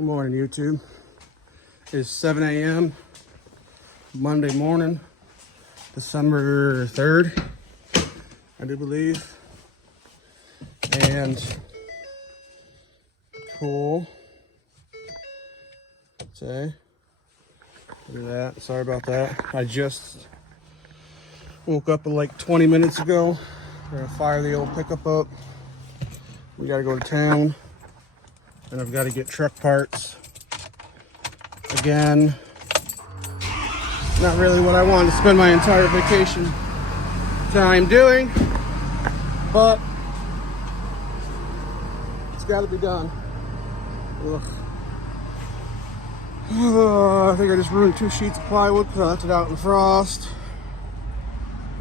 Good morning, YouTube. It's 7 a.m. Monday morning, December 3rd, I do believe. And cool. Say, look at that. Sorry about that. I just woke up like 20 minutes ago. We're gonna fire the old pickup up. We gotta go to town, and I've got to get truck parts again. Not really what I wanted to spend my entire vacation time doing, but it's got to be done. Ugh. I think I just ruined 2 sheets of plywood because I left it out in the frost.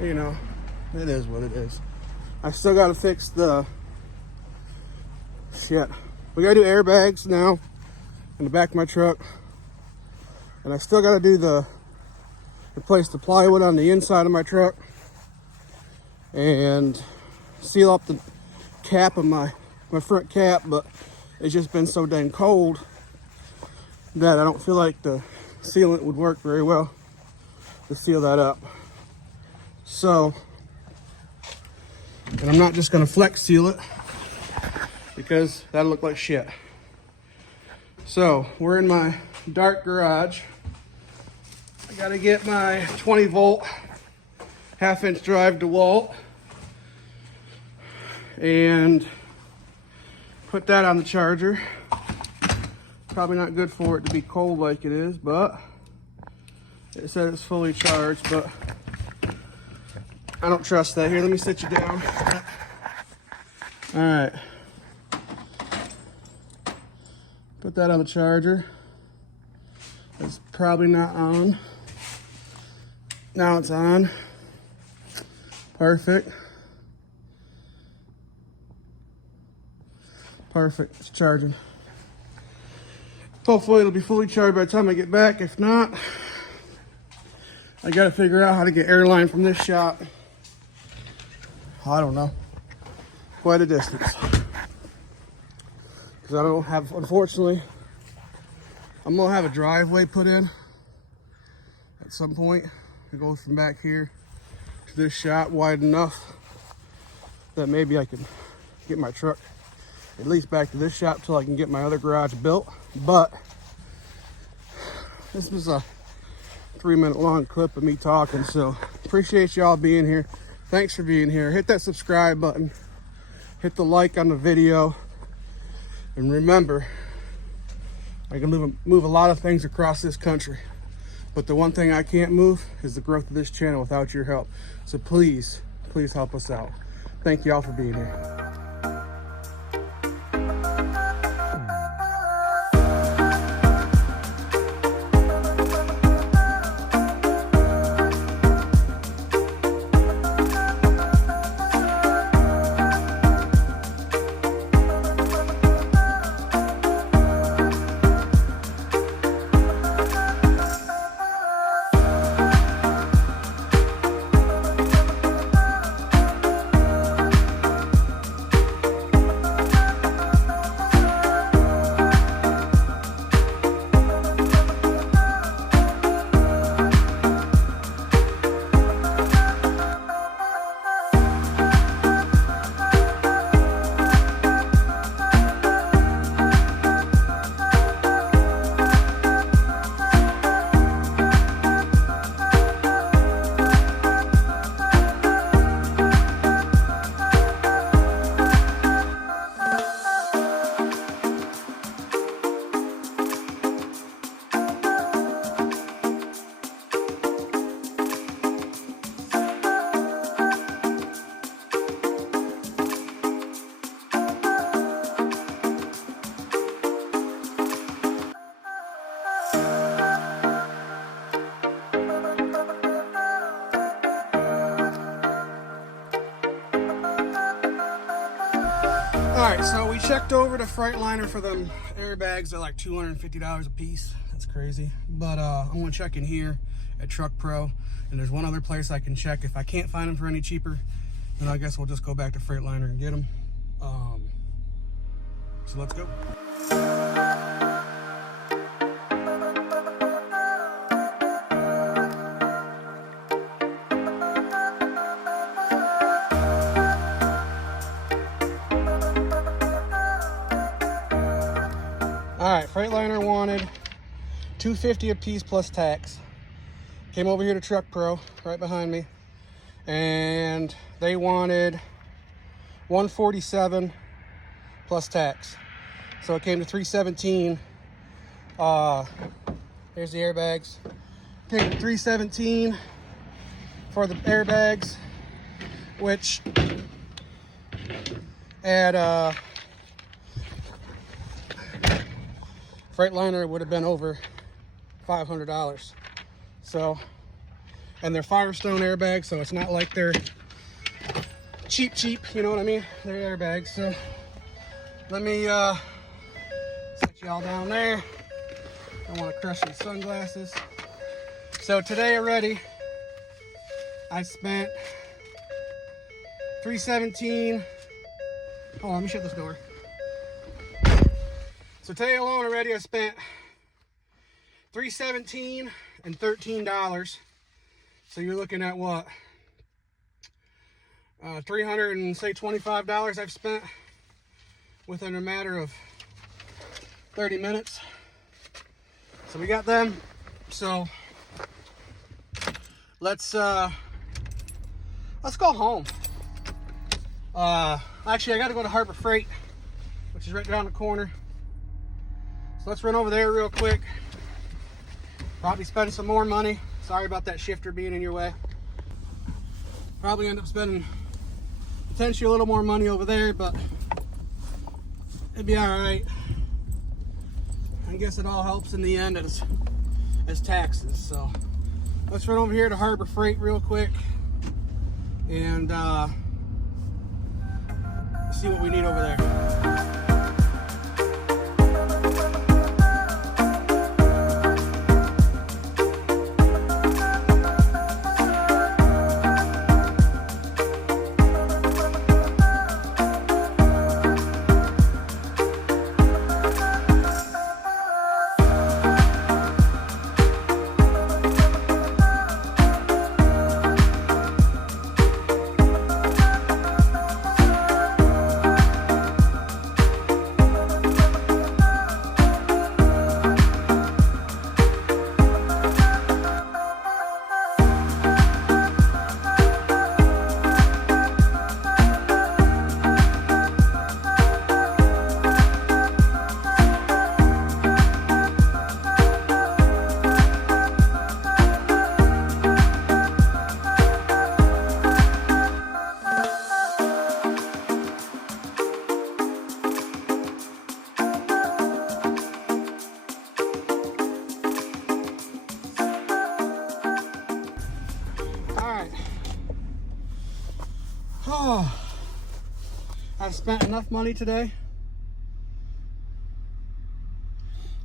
You know, it is what it is. I still got to fix the shit. We got to do airbags now in the back of my truck. And I still got to do replace the plywood on the inside of my truck and seal up the cap of my front cap, but it's just been so dang cold that I don't feel like the sealant would work very well to seal that up. So, and I'm not just going to flex seal it because that'll look like shit. So we're in my dark garage. I gotta get my 20 volt 1/2 inch drive DeWalt and put that on the charger. Probably not good for it to be cold like it is, but it said it's fully charged, but I don't trust that. Here, let me sit you down. All right. Put that on the charger. It's probably not on. Now it's on. Perfect. Perfect. It's charging. Hopefully it'll be fully charged by the time I get back. If not, I gotta figure out how to get airline from this shop. I don't know. Quite a distance. Because I don't have, unfortunately, I'm gonna have a driveway put in at some point. It goes from back here to this shop wide enough that maybe I can get my truck at least back to this shop till I can get my other garage built. But this was a 3-minute long clip of me talking, so appreciate y'all being here. Thanks for being here. Hit that subscribe button, hit the like on the video, and remember, I can move a lot of things across this country, but the one thing I can't move is the growth of this channel without your help. So please, please help us out. Thank you all for being here. Alright, so we checked over to Freightliner for them airbags. They're like $250 a piece. That's crazy. But I'm going to check in here at Truck Pro. And there's one other place I can check. If I can't find them for any cheaper, then I guess we'll just go back to Freightliner and get them. So let's go. All right, Freightliner wanted $250 a piece plus tax. Came over here to Truck Pro, right behind me, and they wanted $147 plus tax. So it came to $317. Here's the airbags. Came to $317 for the airbags, which at Freightliner would have been over $500. So, and they're Firestone airbags, so it's not like they're cheap, you know what I mean? They're airbags. So let me set y'all down there. I want to crush these sunglasses. So today already, I spent $317. Hold on, let me shut this door. So today alone already, I spent $317 and $13. So you're looking at what? $325 I've spent within a matter of 30 minutes. So we got them. So let's go home. Actually, I got to go to Harbor Freight, which is right down the corner. So let's run over there real quick. Probably spend some more money. Sorry about that shifter being in your way. Probably end up spending potentially a little more money over there, but it'd be all right. I guess it all helps in the end as taxes. So let's run over here to Harbor Freight real quick and see what we need over there. Oh, I've spent enough money today.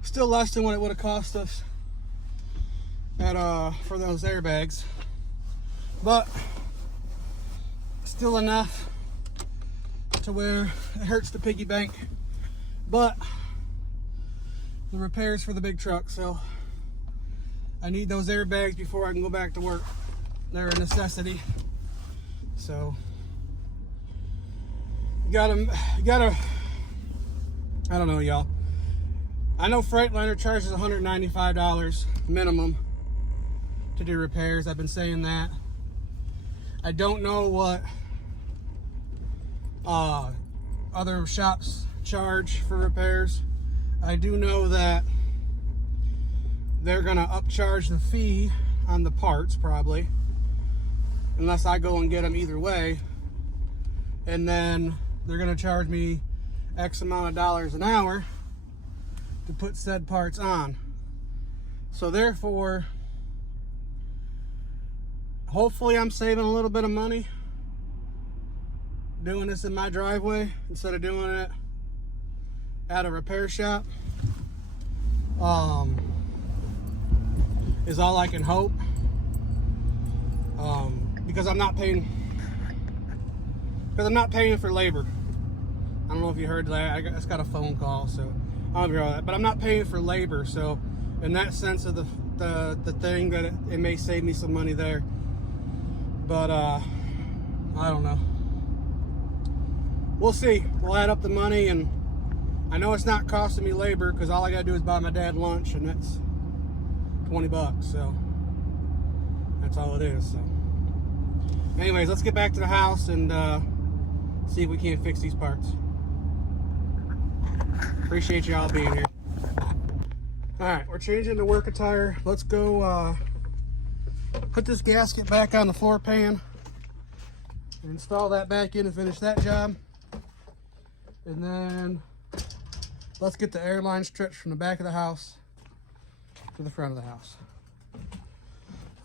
Still less than what it would have cost us at for those airbags, but still enough to where it hurts the piggy bank. But the repairs for the big truck, so I need those airbags before I can go back to work. They're a necessity. So you gotta, I don't know, y'all. I know Freightliner charges $195 minimum to do repairs. I've been saying that. I don't know what other shops charge for repairs. I do know that they're gonna upcharge the fee on the parts probably, unless I go and get them either way, and then they're gonna charge me X amount of dollars an hour to put said parts on. So therefore, hopefully I'm saving a little bit of money doing this in my driveway instead of doing it at a repair shop. Is all I can hope. Because I'm not paying for labor. I don't know if you heard that. I just got a phone call, so I don't know that. But I'm not paying for labor, so in that sense of the thing, that it may save me some money there. But I don't know. We'll see. We'll add up the money and I know it's not costing me labor because all I gotta do is buy my dad lunch, and that's 20 bucks, so that's all it is. So anyways, let's get back to the house and see if we can't fix these parts. Appreciate y'all being here. All right, we're changing the work attire. Let's go put this gasket back on the floor pan and install that back in and finish that job. And then let's get the air line stretched from the back of the house to the front of the house.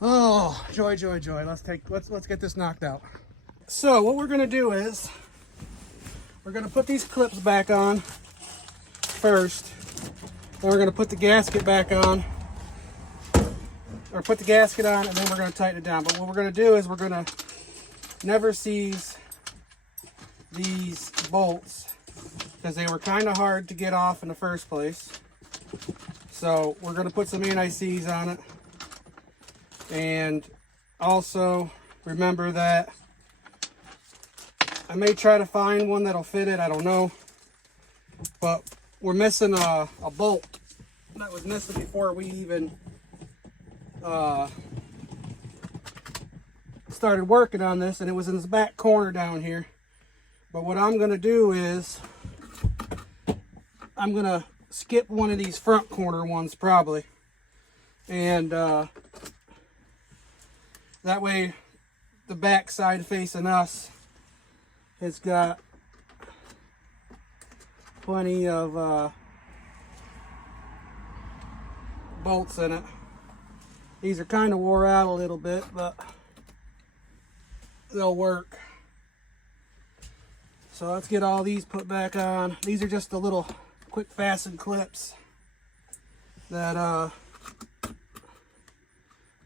Oh, joy, joy, joy. Let's get this knocked out. So what we're gonna do is we're gonna put these clips back on first. Then we're gonna put the gasket back on, or put the gasket on, and then we're gonna tighten it down. But what we're gonna do is we're gonna never seize these bolts because they were kind of hard to get off in the first place. So we're gonna put some anti-seize on it. And also remember that I may try to find one that'll fit it, I don't know. But we're missing a bolt that was missing before we even started working on this, and it was in this back corner down here. But what I'm gonna do is I'm gonna skip one of these front corner ones probably, and that way the back side facing us has got plenty of bolts in it. These are kind of wore out a little bit, but they'll work. So let's get all these put back on. These are just the little quick fasten clips that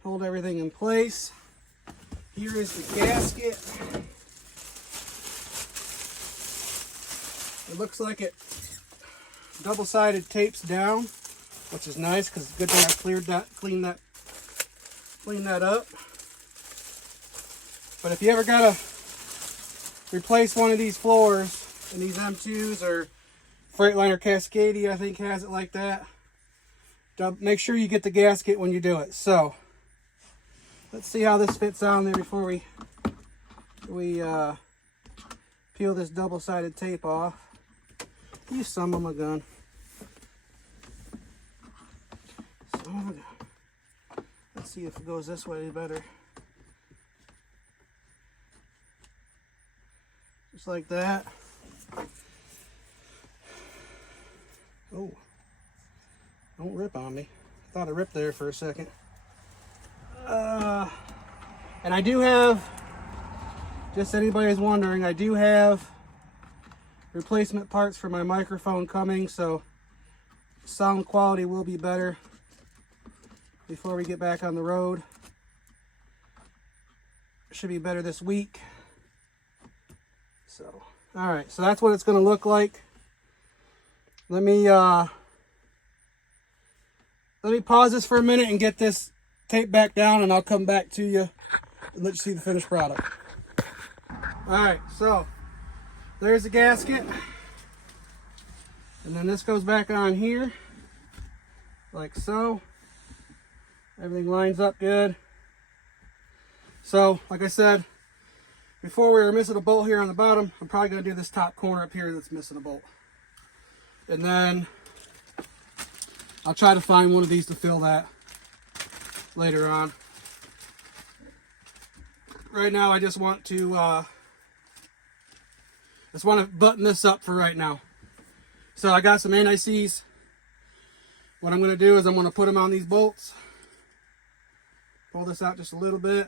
hold everything in place. Here is the gasket. It looks like it double-sided tapes down, which is nice because it's good that I cleaned that up. But if you ever gotta replace one of these floors, and these M2s or Freightliner Cascadia, I think has it like that, make sure you get the gasket when you do it. So let's see how this fits on there before we peel this double-sided tape off. You son of a gun. Son of a gun. Let's see if it goes this way better. Just like that. Oh, don't rip on me. Thought I ripped there for a second. And I do have, just anybody's wondering, I do have replacement parts for my microphone coming, so sound quality will be better before we get back on the road. It should be better this week. So, all right, so that's what it's going to look like. Let me pause this for a minute and get this tape back down, and I'll come back to you and let you see the finished product. All right, so there's the gasket, and then this goes back on here like so. Everything lines up good. So like I said before, we were missing a bolt here on the bottom. I'm probably going to do this top corner up here that's missing a bolt, and then I'll try to find one of these to fill that later on. Right now I just want to button this up for right now. So I got some anti-seize. What I'm going to do is I'm going to put them on these bolts. Pull this out just a little bit.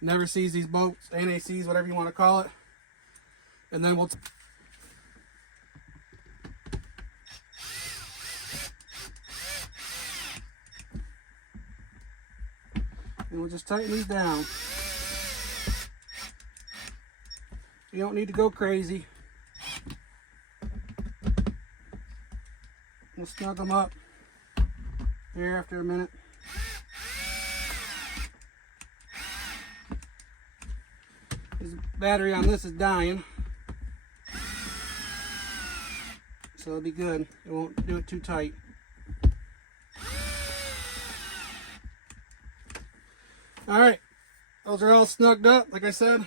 Never seize these bolts, anti-seize, whatever you want to call it. And then we'll just tighten these down. You don't need to go crazy. We'll snug them up here after a minute. This battery on this is dying. so it'll be good. It won't do it too tight. All right, those are all snugged up. Like I said,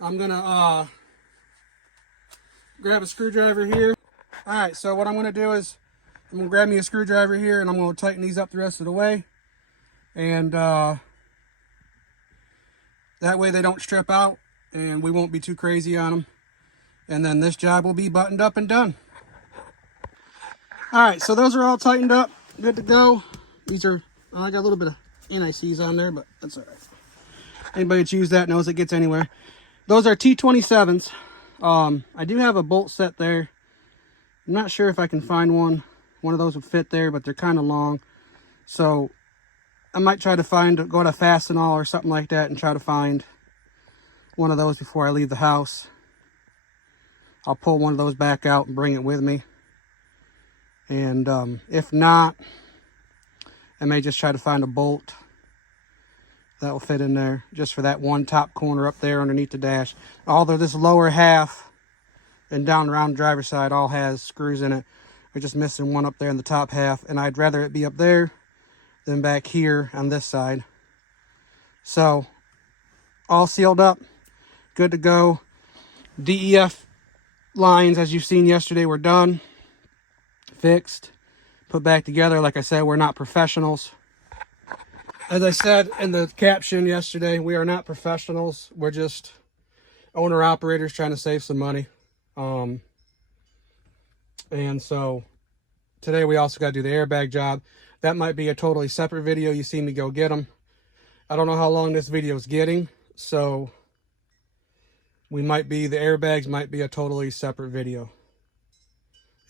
I'm gonna grab a screwdriver here. All right, so what I'm gonna do is I'm gonna grab me a screwdriver here, and I'm gonna tighten these up the rest of the way, and that way they don't strip out, and we won't be too crazy on them. And then this job will be buttoned up and done. All right, so those are all tightened up, good to go. These are, I got a little bit of NICs on there, but that's all right. Anybody that's used that knows it gets anywhere. Those are T27s. I do have a bolt set there. I'm not sure if I can find one. One of those would fit there, but they're kind of long. So I might try to go to Fastenal or something like that and try to find one of those before I leave the house. I'll pull one of those back out and bring it with me. And if not, I may just try to find a bolt that will fit in there just for that one top corner up there underneath the dash. Although this lower half and down around the driver's side all has screws in it. We're just missing one up there in the top half, and I'd rather it be up there than back here on this side. So all sealed up, good to go. DEF lines, as you've seen yesterday, were done, fixed, put back together. Like I said, we're not professionals. As I said in the caption yesterday, we are not professionals. We're just owner-operators trying to save some money. And so today we also got to do the airbag job. That might be a totally separate video. You see me go get them. I don't know how long this video is getting, so the airbags might be a totally separate video.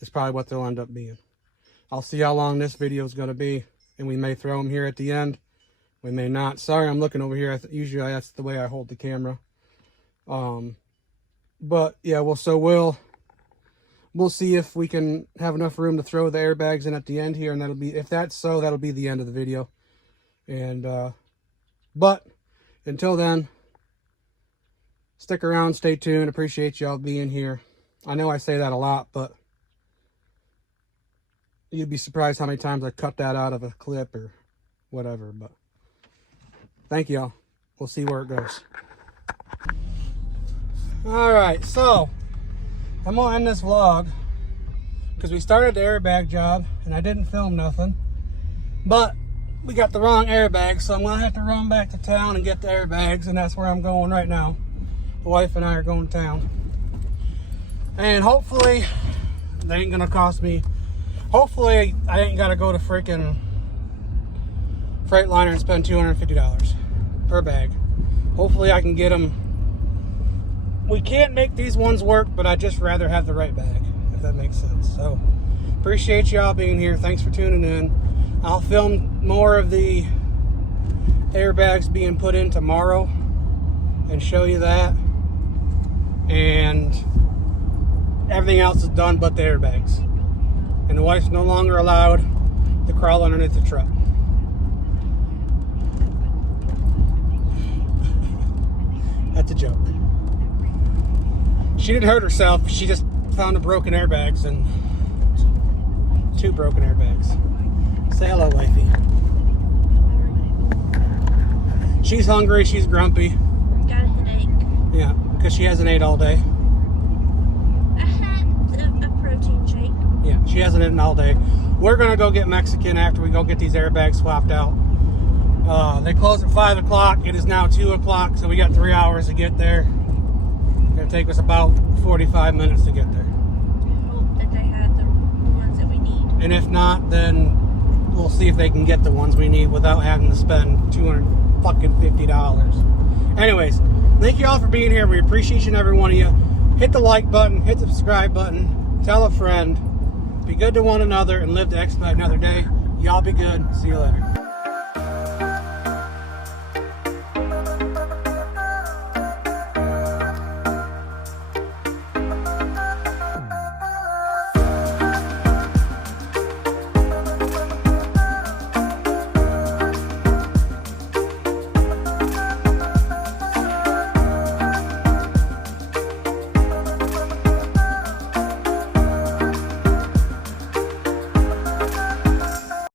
It's probably what they'll end up being. I'll see how long this video is going to be, and we may throw them here at the end. We may not. Sorry, I'm looking over here. Usually that's the way I hold the camera. But yeah, we'll see if we can have enough room to throw the airbags in at the end here, and if that's so, that'll be the end of the video. And but until then, stick around, stay tuned. Appreciate y'all being here. I know I say that a lot, but you'd be surprised how many times I cut that out of a clip or whatever. But thank y'all. We'll see where it goes. All right, so I'm gonna end this vlog because we started the airbag job and I didn't film nothing, but we got the wrong airbag, so I'm gonna have to run back to town and get the airbags, and that's where I'm going right now. The wife and I are going to town, and hopefully they ain't gonna cost me. Hopefully I ain't gotta go to freaking Freightliner and spend $250 per bag. Hopefully I can get them. We can't make these ones work, but I'd just rather have the right bag, if that makes sense. So appreciate y'all being here. Thanks for tuning in. I'll film more of the airbags being put in tomorrow and show you that. And everything else is done but the airbags. And the wife's no longer allowed to crawl underneath the truck. That's a joke. She didn't hurt herself. She just found a broken airbags, and 2 broken airbags. Say hello, wifey. She's hungry. She's grumpy. Got a headache. Yeah, because she hasn't ate all day. I had a protein shake. Yeah, she hasn't eaten all day. We're going to go get Mexican after we go get these airbags swapped out. They close at 5 o'clock. It is now 2 o'clock, so we got 3 hours to get there. It's going to take us about 45 minutes to get there. I hope that they have the ones that we need. And if not, then we'll see if they can get the ones we need without having to spend $250. Anyways, thank you all for being here. We appreciate each and every one of you. Hit the like button, hit the subscribe button, tell a friend, be good to one another, and live to expedite another day. Y'all be good. See you later.